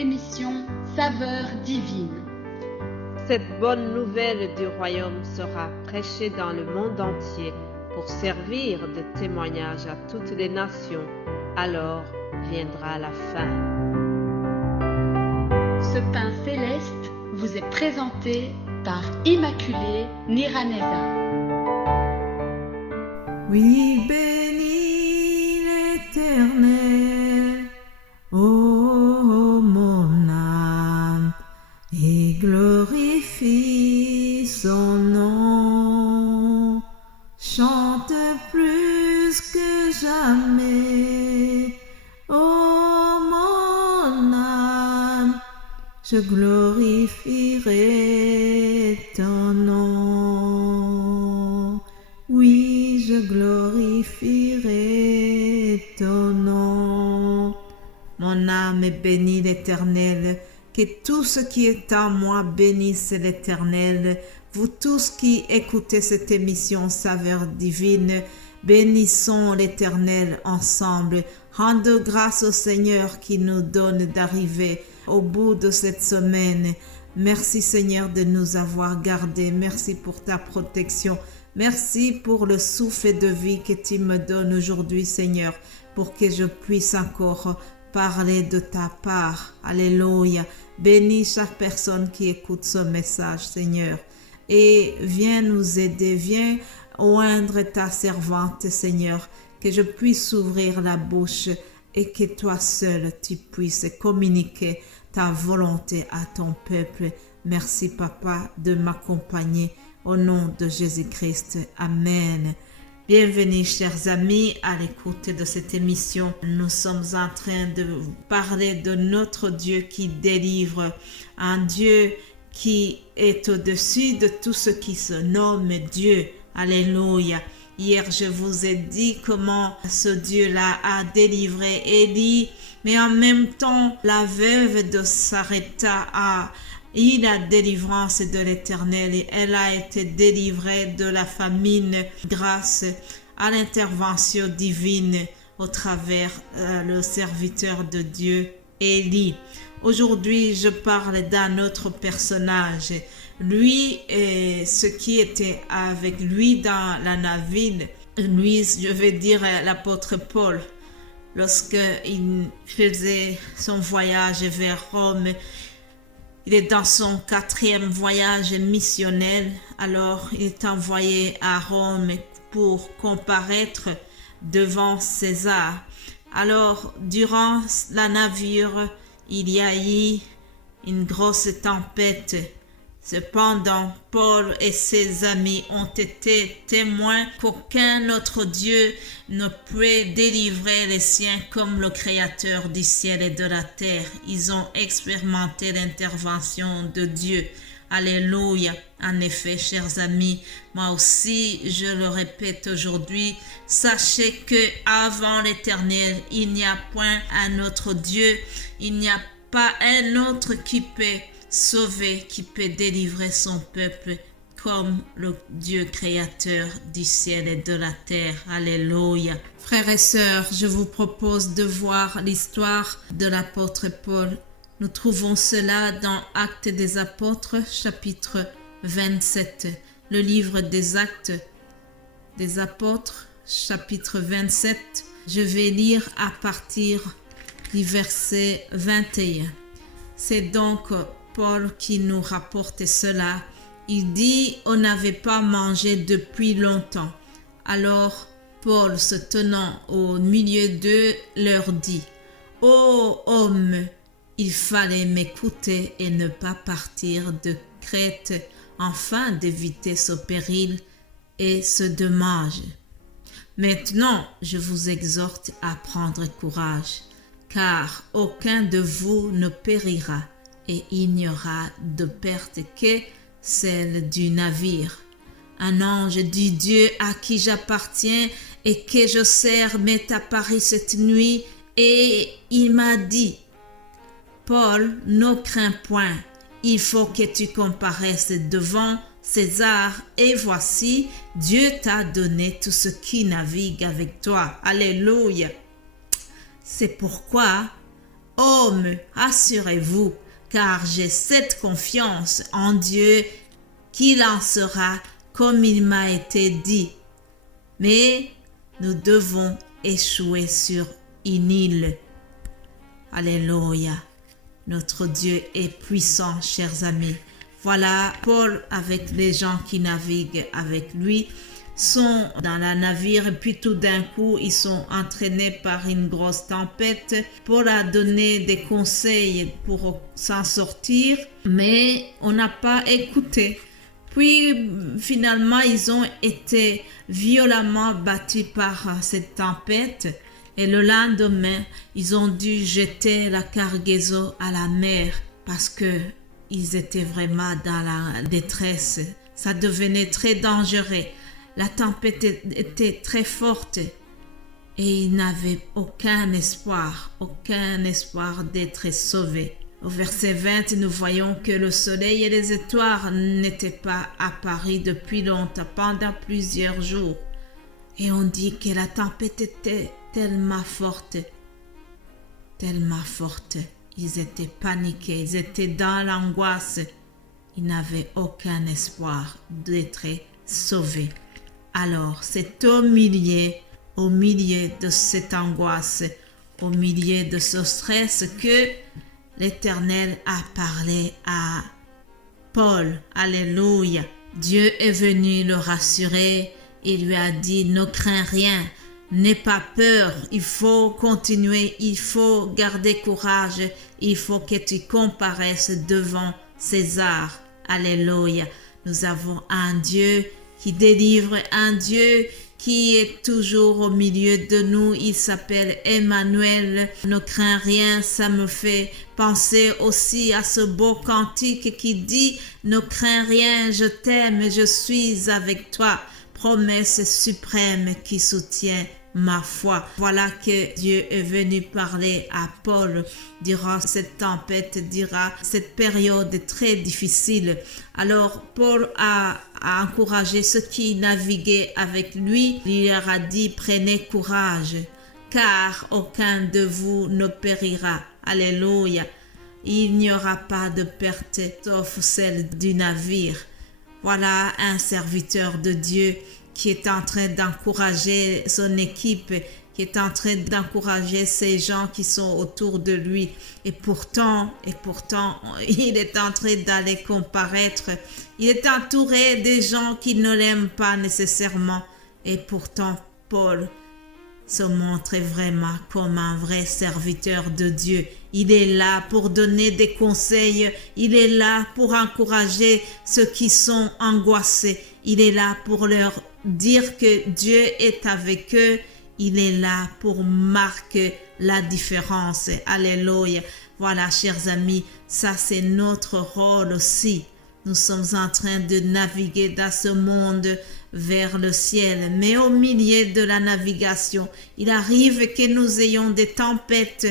l'émission Saveurs divines. Cette bonne nouvelle du royaume sera prêchée dans le monde entier pour servir de témoignage à toutes les nations. Alors viendra la fin. Ce pain céleste vous est présenté par Immaculée Niraneza. Oui, bénis l'Éternel, ô mon âme, et glorifie son nom. Chante plus que jamais, ô mon âme, je glorifierai ton nom. Oui, je glorifierai ton nom. Mon âme bénit l'Éternel. Que tout ce qui est en moi bénisse l'Éternel. Vous tous qui écoutez cette émission Saveurs divines, bénissons l'Éternel ensemble. Rendons grâce au Seigneur qui nous donne d'arriver au bout de cette semaine. Merci Seigneur de nous avoir gardés. Merci pour ta protection. Merci pour le souffle de vie que tu me donnes aujourd'hui, Seigneur, pour que je puisse encore parler de ta part. Alléluia. Bénis chaque personne qui écoute ce message, Seigneur. Et viens nous aider, viens oindre ta servante, Seigneur, que je puisse ouvrir la bouche et que toi seul, tu puisses communiquer ta volonté à ton peuple. Merci, Papa, de m'accompagner. Au nom de Jésus-Christ. Amen. Bienvenue, chers amis, à l'écoute de cette émission. Nous sommes en train de parler de notre Dieu qui délivre, un Dieu qui est au-dessus de tout ce qui se nomme Dieu. Alléluia. Hier, je vous ai dit comment ce Dieu-là a délivré Élie, mais en même temps, la veuve de Sarepta a eu la délivrance de l'Éternel et elle a été délivrée de la famine grâce à l'intervention divine au travers le serviteur de Dieu, Élie. Aujourd'hui, je parle d'un autre personnage. Lui et ce qui était avec lui dans la navire, lui, je vais dire l'apôtre Paul, lorsqu'il faisait son voyage vers Rome. Il est dans son 4e voyage missionnel, alors il est envoyé à Rome pour comparaître devant César. Alors, durant la navire, il y a eu une grosse tempête. Cependant, Paul et ses amis ont été témoins qu'aucun autre Dieu ne peut délivrer les siens comme le Créateur du ciel et de la terre. Ils ont expérimenté l'intervention de Dieu. Alléluia. En effet, chers amis, moi aussi, je le répète aujourd'hui, sachez que avant l'Éternel, il n'y a point un autre Dieu, il n'y a pas un autre qui peut sauver, qui peut délivrer son peuple comme le Dieu créateur du ciel et de la terre. Alléluia. Frères et sœurs, je vous propose de voir l'histoire de l'apôtre Paul. Nous trouvons cela dans Actes des Apôtres, chapitre 27. Le livre des Actes des Apôtres, chapitre 27. Je vais lire à partir du verset 21. C'est donc Paul qui nous rapporte cela. Il dit, on n'avait pas mangé depuis longtemps. Alors Paul, se tenant au milieu d'eux, leur dit, ô hommes, il fallait m'écouter et ne pas partir de Crète, afin d'éviter ce péril et ce dommage. Maintenant, je vous exhorte à prendre courage, car aucun de vous ne périra, et il n'y aura de perte que celle du navire. Un ange du Dieu à qui j'appartiens et que je sers m'est apparu cette nuit, et il m'a dit, Paul, ne crains point, il faut que tu comparaisses devant César, et voici, Dieu t'a donné tout ce qui navigue avec toi. Alléluia. C'est pourquoi, Hommes, rassurez-vous, car j'ai cette confiance en Dieu qu'il en sera comme il m'a été dit. Mais nous devons échouer sur une île. Alléluia. Notre Dieu est puissant, chers amis. Voilà, Paul, avec les gens qui naviguent avec lui, sont dans la navire et puis tout d'un coup, ils sont entraînés par une grosse tempête. Paul a donné des conseils pour s'en sortir, mais on n'a pas écouté. Puis finalement, ils ont été violemment battus par cette tempête. Et le lendemain, ils ont dû jeter la cargaison à la mer parce qu'ils étaient vraiment dans la détresse. Ça devenait très dangereux. La tempête était très forte et ils n'avaient aucun espoir d'être sauvés. Au verset 20, nous voyons que le soleil et les étoiles n'étaient pas apparus depuis longtemps, pendant plusieurs jours. Et on dit que la tempête était tellement forte. Ils étaient paniqués, ils étaient dans l'angoisse. Ils n'avaient aucun espoir d'être sauvés. Alors, c'est au milieu de cette angoisse, au milieu de ce stress que l'Éternel a parlé à Paul. Alléluia. Dieu est venu le rassurer. Il lui a dit, ne crains rien, n'aie pas peur, il faut continuer, il faut garder courage, il faut que tu comparaisses devant César. Alléluia. Nous avons un Dieu qui délivre, un Dieu qui est toujours au milieu de nous. Il s'appelle Emmanuel. Ne crains rien, ça me fait penser aussi à ce beau cantique qui dit « Ne crains rien, je t'aime, je suis avec toi ». Promesse suprême qui soutient ma foi. Voilà que Dieu est venu parler à Paul durant cette tempête, durant cette période très difficile. Alors Paul a encouragé ceux qui naviguaient avec lui. Il leur a dit, prenez courage, car aucun de vous ne périra. Alléluia. Il n'y aura pas de perte sauf celle du navire. Voilà un serviteur de Dieu qui est en train d'encourager son équipe, qui est en train d'encourager ces gens qui sont autour de lui. Et pourtant, il est en train d'aller comparaître. Il est entouré des gens qui ne l'aiment pas nécessairement. Et pourtant, Paul se montre vraiment comme un vrai serviteur de Dieu. Il est là pour donner des conseils. Il est là pour encourager ceux qui sont angoissés. Il est là pour leur dire que Dieu est avec eux. Il est là pour marquer la différence. Alléluia. Voilà, chers amis, ça c'est notre rôle aussi. Nous sommes en train de naviguer dans ce monde vers le ciel. Mais au milieu de la navigation, il arrive que nous ayons des tempêtes.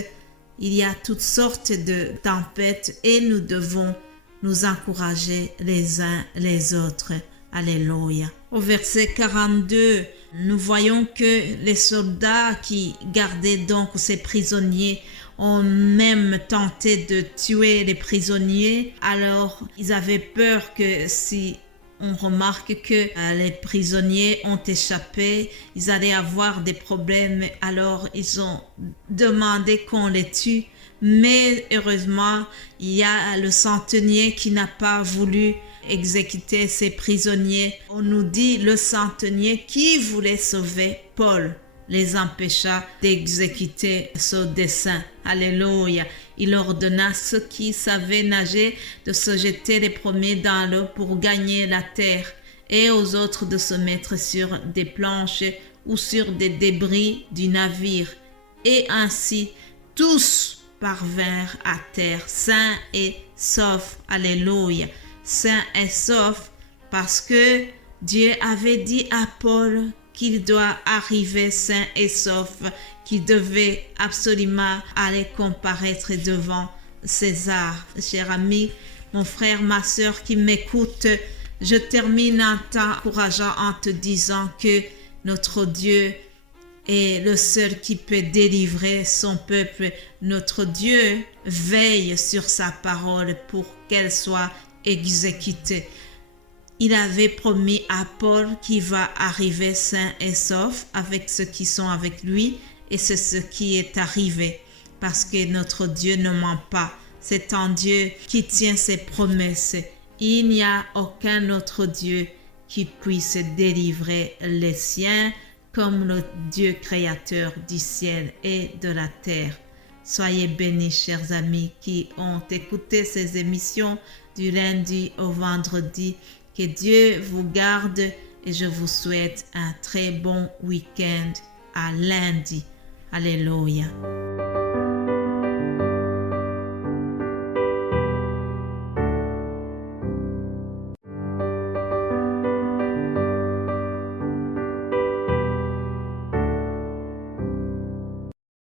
Il y a toutes sortes de tempêtes et nous devons nous encourager les uns les autres. Alléluia. Au verset 42, nous voyons que les soldats qui gardaient donc ces prisonniers ont même tenté de tuer les prisonniers. Alors, ils avaient peur que si on remarque que les prisonniers ont échappé, ils allaient avoir des problèmes. Alors, ils ont demandé qu'on les tue. Mais heureusement, il y a le centenier qui n'a pas voulu exécuter ces prisonniers. On nous dit le centenier qui voulait sauver Paul les empêcha d'exécuter ce dessein. Alléluia. Il ordonna à ceux qui savaient nager de se jeter les premiers dans l'eau pour gagner la terre et aux autres de se mettre sur des planches ou sur des débris du navire. Et ainsi, tous parvinrent à terre, sains et saufs. Alléluia. Sains et saufs parce que Dieu avait dit à Paul qu'il doit arriver sain et sauf, qu'il devait absolument aller comparaître devant César. Cher ami, mon frère, ma sœur qui m'écoute, je termine en t'encourageant en te disant que notre Dieu est le seul qui peut délivrer son peuple. Notre Dieu veille sur sa parole pour qu'elle soit exécutée. Il avait promis à Paul qu'il va arriver sain et sauf avec ceux qui sont avec lui, et c'est ce qui est arrivé, parce que notre Dieu ne ment pas. C'est un Dieu qui tient ses promesses. Il n'y a aucun autre Dieu qui puisse délivrer les siens comme le Dieu créateur du ciel et de la terre. Soyez bénis, chers amis qui ont écouté ces émissions du lundi au vendredi. Que Dieu vous garde et je vous souhaite un très bon week-end à lundi. Alléluia.